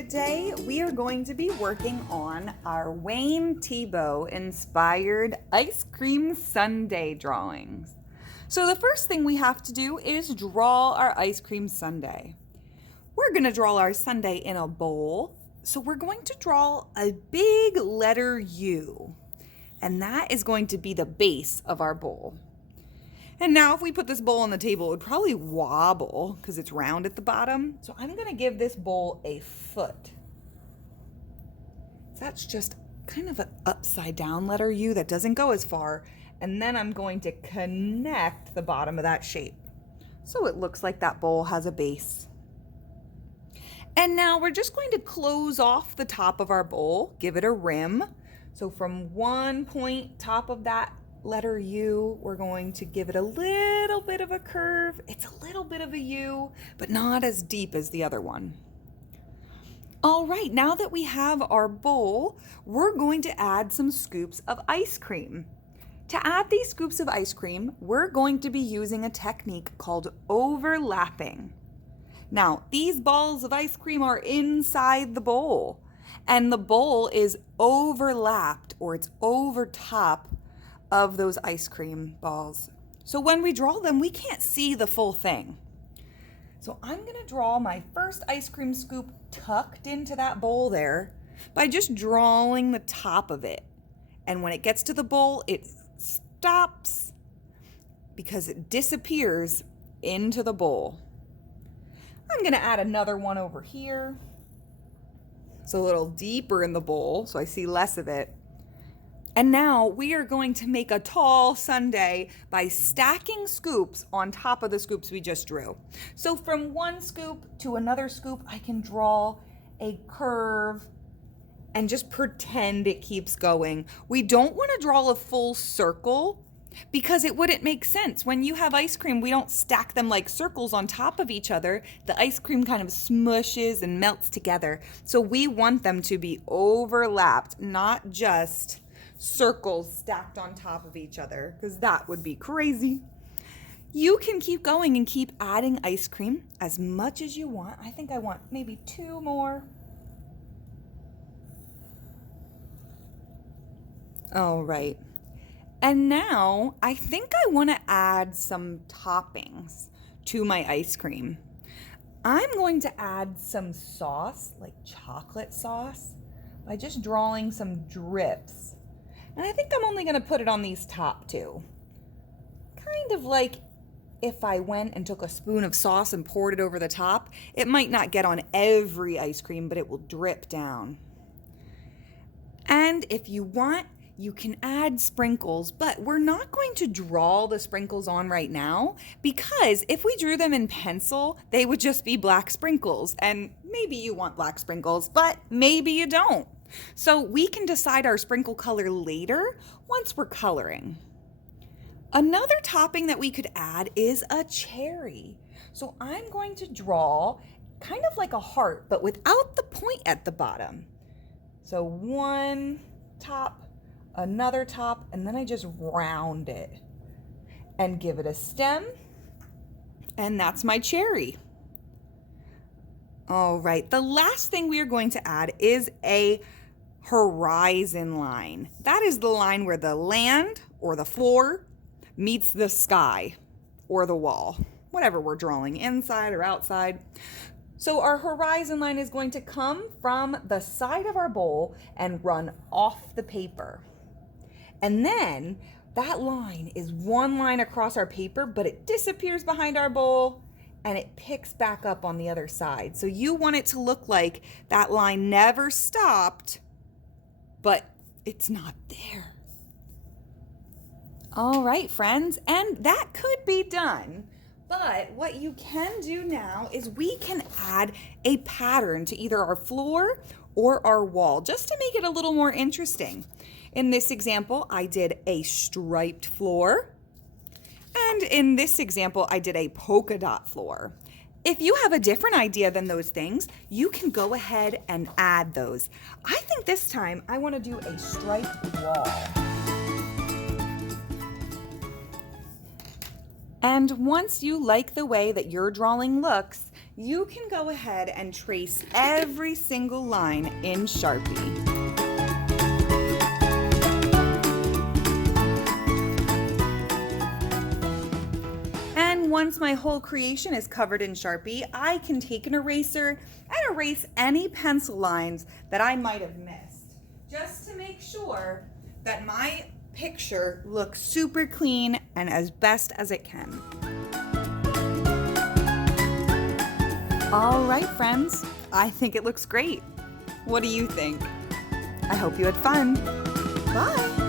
today we are going to be working on our Wayne Thiebaud inspired ice cream sundae drawings. So the first thing we have to do is draw our ice cream sundae. We're going to draw our sundae in a bowl. So we're going to draw a big letter U, and that is going to be the base of our bowl. And now if we put this bowl on the table, it would probably wobble because it's round at the bottom. So I'm going to give this bowl a foot. That's just kind of an upside down letter U that doesn't go as far. And then I'm going to connect the bottom of that shape. So it looks like that bowl has a base. And now we're just going to close off the top of our bowl, give it a rim. So from one point top of that letter U, we're going to give it a little bit of a curve. It's a little bit of a U, but not as deep as the other one. All right, now that we have our bowl, we're going to add some scoops of ice cream. To add these scoops of ice cream, we're going to be using a technique called overlapping. Now, these balls of ice cream are inside the bowl, and the bowl is overlapped, or it's over top of those ice cream balls. So when we draw them, we can't see the full thing. So I'm gonna draw my first ice cream scoop tucked into that bowl there by just drawing the top of it. And when it gets to the bowl, it stops because it disappears into the bowl. I'm gonna add another one over here. It's a little deeper in the bowl, so I see less of it. And now we are going to make a tall sundae by stacking scoops on top of the scoops we just drew. So from one scoop to another scoop, I can draw a curve and just pretend it keeps going. We don't want to draw a full circle because it wouldn't make sense. When you have ice cream, we don't stack them like circles on top of each other. The ice cream kind of smushes and melts together. So we want them to be overlapped, not just circles stacked on top of each other, because that would be crazy. You can keep going and keep adding ice cream as much as you want. I think I want maybe 2 more. All right. And now I think I want to add some toppings to my ice cream. I'm going to add some sauce, like chocolate sauce, by just drawing some drips. And I think I'm only going to put it on these top 2. Kind of like if I went and took a spoon of sauce and poured it over the top, it might not get on every ice cream, but it will drip down. And if you want, you can add sprinkles, but we're not going to draw the sprinkles on right now because if we drew them in pencil, they would just be black sprinkles. And maybe you want black sprinkles, but maybe you don't. So we can decide our sprinkle color later once we're coloring. Another topping that we could add is a cherry. So I'm going to draw kind of like a heart, but without the point at the bottom. So one top, another top, and then I just round it and give it a stem, and that's my cherry. All right, the last thing we are going to add is a horizon line. That is the line where the land or the floor meets the sky or the wall, whatever we're drawing, inside or outside. So our horizon line is going to come from the side of our bowl and run off the paper. And then that line is one line across our paper, but it disappears behind our bowl and it picks back up on the other side. So you want it to look like that line never stopped, but it's not there. All right, friends, and that could be done. But what you can do now is we can add a pattern to either our floor or our wall, just to make it a little more interesting. In this example, I did a striped floor. And in this example, I did a polka dot floor. If you have a different idea than those things, you can go ahead and add those. I think this time I want to do a striped wall. And once you like the way that your drawing looks, you can go ahead and trace every single line in Sharpie. And once my whole creation is covered in Sharpie, I can take an eraser and erase any pencil lines that I might have missed, just to make sure that my picture looks super clean and as best as it can. All right, friends, I think it looks great. What do you think? I hope you had fun. Bye.